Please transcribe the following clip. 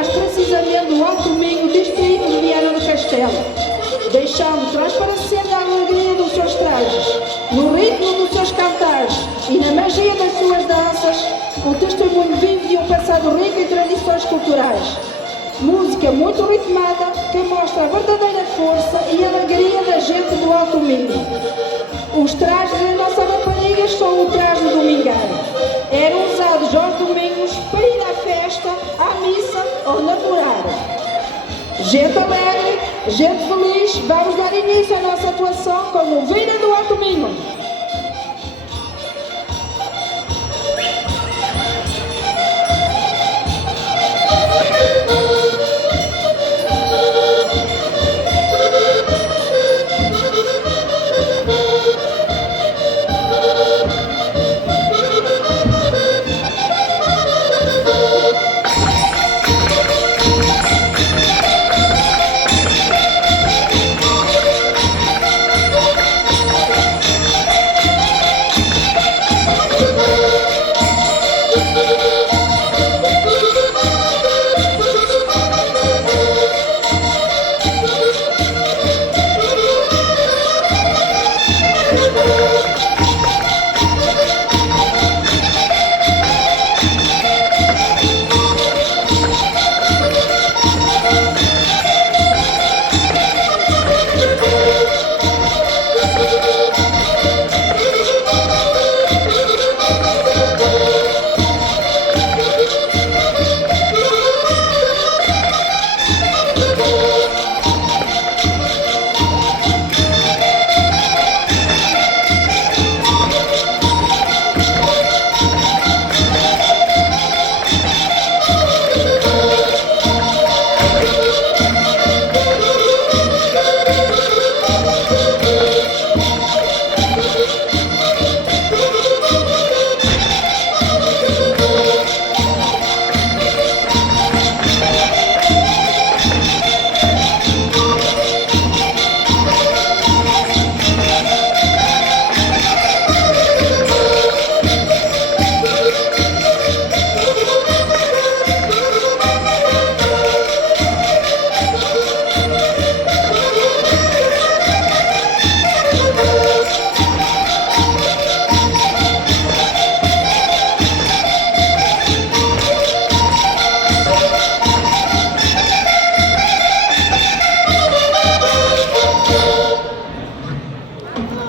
mais precisamente do Alto Minho, distrito de Viana do Castelo, deixando transparecer a alegria dos seus trajes, no ritmo dos seus cantares e na magia das suas danças, o testemunho vivo de um passado rico em tradições culturais. Música muito ritmada que mostra a verdadeira força e alegria da gente do Alto Minho. Os trajes das nossas raparigas são o traje do domingueiro. Eram usados aos domingos para ir à festa, à missa ou namorar. Gente alegre, gente feliz, vamos dar início à nossa atuação com o Vinha do Alto Minho.